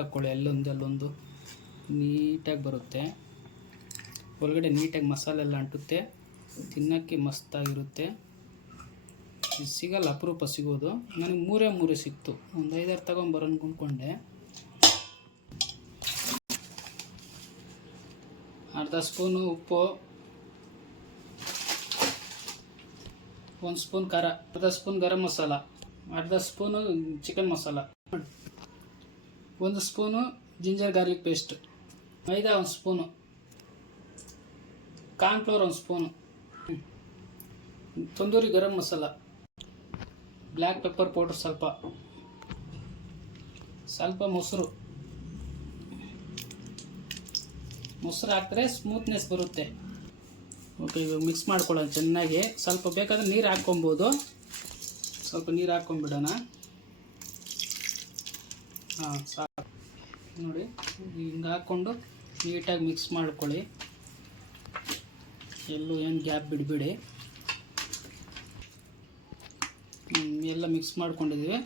ಹಾಕ್ಕೊಳ್ಳಿ, ಅಲ್ಲೊಂದು ನೀಟಾಗಿ ಬರುತ್ತೆ. ಒಳಗಡೆ ನೀಟಾಗಿ ಮಸಾಲೆ ಎಲ್ಲ ಅಂಟುತ್ತೆ, ತಿನ್ನೋಕ್ಕೆ ಮಸ್ತಾಗಿರುತ್ತೆ. ಇದು ಸಿಗಲ್ಲ, ಅಪರೂಪ ಸಿಗೋದು. ನನಗೆ 3 ಸಿಕ್ತು. ಒಂದು 5-6 ತಗೊಂಬರೋ ಅಂದ್ಕೊಂಡೆ. ಅರ್ಧ ಸ್ಪೂನು ಉಪ್ಪು, 1 ಸ್ಪೂನ್ ಖಾರ, ಅರ್ಧ ಸ್ಪೂನ್ ಗರಂ ಮಸಾಲ, ಅರ್ಧ spoon chicken masala, 1 spoon ginger garlic paste, maida 1 spoon, cornflour 1 spoon, tandoori garam masala, black pepper powder ಸ್ವಲ್ಪ ಮೊಸರು ಹಾಕಿದ್ರೆ ಸ್ಮೂತ್ನೆಸ್ ಬರುತ್ತೆ. ಓಕೆ, ಇವಾಗ ಮಿಕ್ಸ್ ಮಾಡ್ಕೊಳ್ಳೋಣ ಚೆನ್ನಾಗಿ. ಸ್ವಲ್ಪ ಬೇಕಾದರೆ ನೀರು ಹಾಕ್ಕೊಬೋದು. ಸ್ವಲ್ಪ ನೀರು ಹಾಕ್ಕೊಂಬಿಡೋಣ. ಸಾಕು ನೋಡಿ. ಹಿಂಗೆ ಹಾಕ್ಕೊಂಡು ನೀಟಾಗಿ ಮಿಕ್ಸ್ ಮಾಡ್ಕೊಳ್ಳಿ. ಎಲ್ಲೂ ಏನು ಗ್ಯಾಪ್ ಬಿಡಬೇಡಿ. ಎಲ್ಲ ಮಿಕ್ಸ್ ಮಾಡ್ಕೊಂಡಿದ್ದೀವಿ.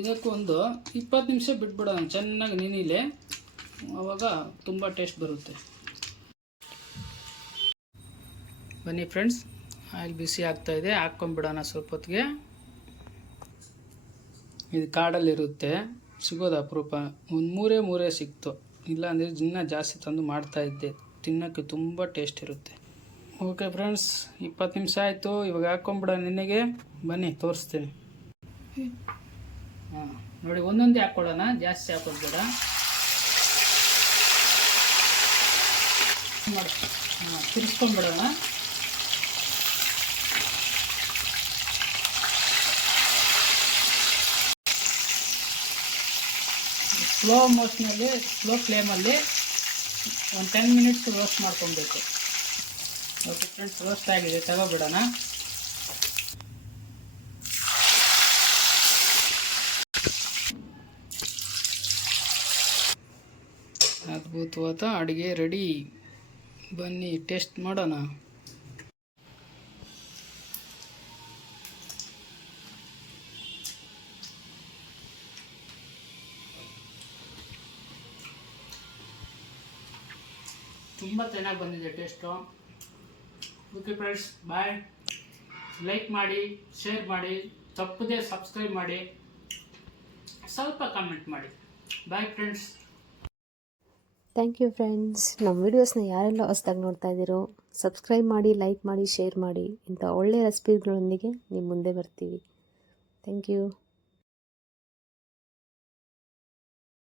ಇದಕ್ಕೆ ಒಂದು 20 ನಿಮಿಷ ಬಿಟ್ಬಿಡೋಣ ಚೆನ್ನಾಗಿ ನೆನಿಲೆ. ಆವಾಗ ತುಂಬ ಟೇಸ್ಟ್ ಬರುತ್ತೆ. ಬನ್ನಿ ಫ್ರೆಂಡ್ಸ್, ಆಯಿಲ್ ಬಿಸಿ ಆಗ್ತಾಯಿದೆ, ಹಾಕ್ಕೊಂಬಿಡೋಣ ಸ್ವಲ್ಪ ಹೊತ್ತಿಗೆ. ಇದು ಕಾಡಲ್ಲಿರುತ್ತೆ, ಸಿಗೋದು ಅಪರೂಪ. ಒಂದು 3 ಸಿಕ್ತು. ಇಲ್ಲಾಂದರೆ ಇನ್ನೂ ಜಾಸ್ತಿ ತಂದು ಮಾಡ್ತಾಯಿದ್ದೆ. ತಿನ್ನೋಕ್ಕೆ ತುಂಬ ಟೇಸ್ಟ್ ಇರುತ್ತೆ. ಓಕೆ ಫ್ರೆಂಡ್ಸ್, 20 ನಿಮಿಷ ಆಯಿತು. ಇವಾಗ ಹಾಕ್ಕೊಂಬಿಡೋಣ ನೆನೆಗೆ. ಬನ್ನಿ ತೋರಿಸ್ತೀನಿ. ನೋಡಿ, ಒಂದೊಂದೇ ಹಾಕ್ಕೊಳ್ಳೋಣ, ಜಾಸ್ತಿ ಹಾಕೋದು ಬೇಡ. ತಿರ್ಸ್ಕೊಂಡ್ಬಿಡೋಣ. ಸ್ಲೋ ಫ್ಲೇಮಲ್ಲಿ ಒಂದು 10 ಮಿನಿಟ್ಸ್ ರೋಸ್ಟ್ ಮಾಡ್ಕೊಬೇಕು. ಓಕೆ ಫ್ರೆಂಡ್ಸ್, ರೋಸ್ಟ್ ಆಗಿದೆ, ತಗೋಬಿಡೋಣ. ಅದ್ಭುತವಾದ ಅಡುಗೆ ರೆಡಿ. ಬನ್ನಿ ಟೇಸ್ಟ್ ಮಾಡೋಣ. ತುಂಬ ಚೆನ್ನಾಗಿ ಬಂದಿದೆ taste. Okay friends, bye. Like ಮಾಡಿ, ಶೇರ್ ಮಾಡಿ, ತಪ್ಪದೇ ಸಬ್ಸ್ಕ್ರೈಬ್ ಮಾಡಿ, ಸ್ವಲ್ಪ ಕಮೆಂಟ್ ಮಾಡಿ. Bye friends. Thank you friends. ನಮ್ಮ ವೀಡಿಯೋಸ್ನ ಯಾರೆಲ್ಲ ಹೊಸದಾಗಿ ನೋಡ್ತಾ ಇದ್ದೀರೋ ಸಬ್ಸ್ಕ್ರೈಬ್ ಮಾಡಿ, ಲೈಕ್ ಮಾಡಿ, ಶೇರ್ ಮಾಡಿ. ಇಂಥ ಒಳ್ಳೆಯ ರೆಸಿಪಿಗಳೊಂದಿಗೆ ನಿಮ್ಮ ಮುಂದೆ ಬರ್ತೀವಿ. Thank you.